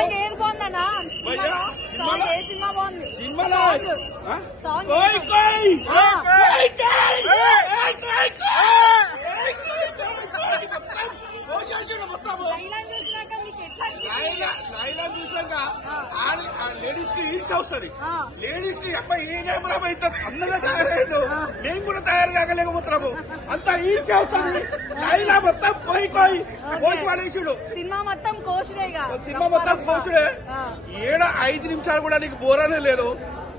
Song ఏది బాగుందన్నా? Song ఏ cinema బాగుంది? Ladies కి రీల్స్ వస్తుంది. లేడీస్ కి అబ్బాయి ఏ కెమెరా అవుతుంది అన్నగా తయారయ్యాడు. మేము కూడా తయారు కాగలేకపోతున్నాము. అంతా ఈల్స్ వస్తుంది. లైలా మొత్తం కోసి పడేసాడు. సినిమా మొత్తం కోసుడేగా. సినిమా మొత్తం కోసుడే. 5 నిమిషాలు కూడా నీకు బోరానే లేదు.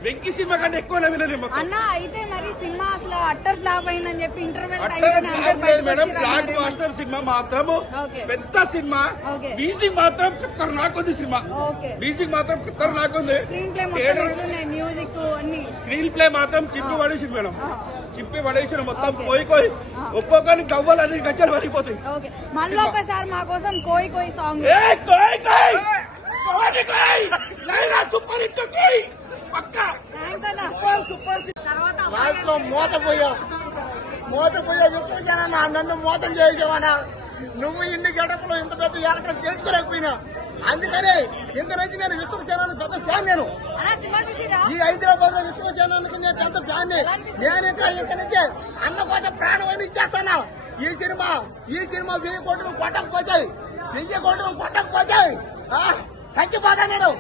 వెంకీ సినిమా కంటే ఎక్కువ వినలేము అన్న. అయితే మరి సినిమా అసలు అట్టర్ ఫ్లాప్ అయిందని చెప్పి interval madam. Blockbuster cinema మాత్రం పెద్ద సినిమా. మ్యూజిక్ మాత్రం ఖతర్నాక్ ఉంది. సినిమా మ్యూజిక్ మాత్రం ఖతర్నాక్ ఉంది. మ్యూజిక్ అన్ని స్క్రీన్ ప్లే మాత్రం చింపి పడేసింది మేడం. చింపి పడేసిన మొత్తం కోయి ఒక్కొక్కరికి గవ్వలు గజ్జలు పడిపోతాయి. మళ్ళీ ఒకసారి మా కోసం కోయి సాంగ్. సూపర్ హిట్ పక్కా. మోసపోయా విశ్వజన నన్ను మోసం చేసేవానా? నువ్వు ఇన్ని గడపలో ఇంత పెద్ద యాక్టర్ చేసుకోలేకపోయినా. అందుకనే ఇంత నుంచి నేను విశ్వసేనానికి పెద్ద ఫ్యాన్. నేను ఈ హైదరాబాద్ లో విశ్వసేనానికి నేను పెద్ద ఫ్యాన్. నేను ఇంకా నుంచి అన్న కోసం ప్రాణం అని ఇచ్చేస్తాను. ఈ సినిమా 1000 కోట్లు కొట్టకపోతాయి. 1000 కోట్లు కొట్టకపోతాయి చచ్చిపోతా నేను.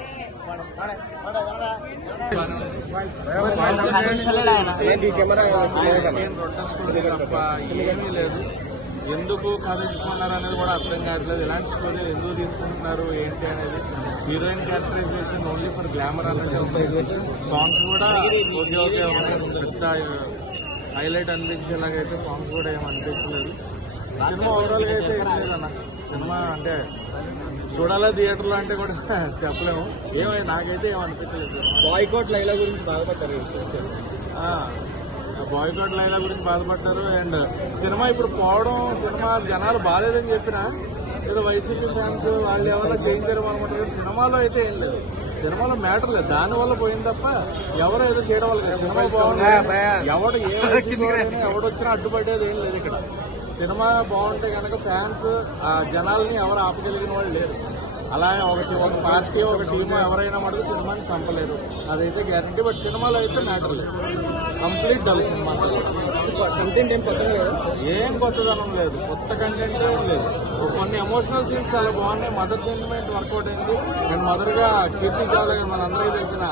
ఏమీ లేదు. ఎందుకు కథించుకున్నారు అనేది కూడా అర్థం కావట్లేదు. ఇలాంటి స్టోరీలు ఎందుకు తీసుకుంటున్నారు ఏంటి అనేది. Heroine characterization only for glamour అనేది ఉంటుంది. సాంగ్స్ కూడా ఒకే పెద్ద హైలైట్ అనిపించేలాగైతే సాంగ్స్ కూడా ఏం అనిపించలేదు. సినిమా ఓవరాల్ గా అయితే ఏం లేదన్న. సినిమా అంటే చూడాలా థియేటర్లో అంటే కూడా చెప్పలేము. నాకైతే ఏమనిపించలేదు. బాయ్కాట్ లైలా గురించి బాధపడ్డారు. బాయ్కాట్ లైలా గురించి బాధపడ్డారు. అండ్ సినిమా ఇప్పుడు పోవడం, సినిమా జనాలు బాగాలేదని చెప్పినా ఏదో వైసీపీ ఫ్యాన్స్ వాళ్ళు ఎవరన్నా చేయించారు అనుకుంటారు. సినిమాలో అయితే ఏం లేదు. సినిమాలో మ్యాటర్ లేదు. దానివల్ల పోయింది తప్ప ఎవరో ఏదో చేయడం వల్ల సినిమా బాగుంది. ఎవడు ఎవడొచ్చినా అడ్డుపడేది ఏం లేదు ఇక్కడ. సినిమా బాగుంటే కనుక ఫ్యాన్స్ జనాల్ని ఎవరు ఆపగలిగిన వాళ్ళు లేరు. అలాగే ఒక పార్టీ ఒక టీమ్ ఎవరైనా మటుకు సినిమాని చంపలేరు. అదైతే గ్యారంటీ. బట్ సినిమాలో అయితే మ్యాటర్ లేదు. Complete dull cinema. కంటెంట్ ఏం కొత్తగా లేదు. ఏం కొత్తదనం లేదు. కొత్త కంటెంట్ ఏం లేదు. కొన్ని ఎమోషనల్ సీన్స్ చాలా బాగున్నాయి. మదర్ సెంటిమెంట్ వర్కౌట్ అయింది. అండ్ మదర్ గా కీర్తి చాలా మనందరికీ తెలిసిన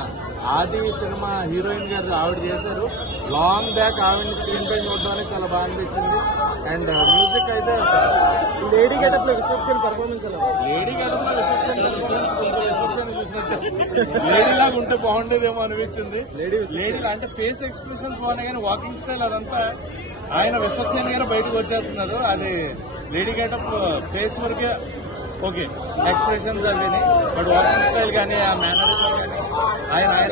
ఆది సినిమా హీరోయిన్ గారు ఆవిడ చేశారు. లాంగ్ బ్యాక్ ఆవిడ స్క్రీన్ పై చూడడం అనేది చాలా బాగా అనిపించింది. అండ్ మ్యూజిక్ అయితే లేడీ గెటప్ లో విశ్వక్సేన్ పర్ఫార్మెన్స్ ఎలా? లేడీ గెటప్ లో విశ్వక్సేన్ పర్ఫార్మెన్స్ కొంచెం విశ్వక్సేన్ చూసినట్టు లేడీ లాగా ఉంటే బాగుండేదేమో అనిపించింది. లేడీ అంటే ఫేస్ ఎక్స్ప్రెషన్స్ బాగున్నాయి కానీ వాకింగ్ స్టైల్ అదంతా ఆయన విశ్వక్సేన్ గారు బయటకు వచ్చేస్తున్నారు. అది లేడీ గెటప్ ఫేస్ వరకే ఓకే ఎక్స్ప్రెషన్స్ అవి. బట్ వాకింగ్ స్టైల్ కానీ ఆ మేనరిజం కానీ ఆయన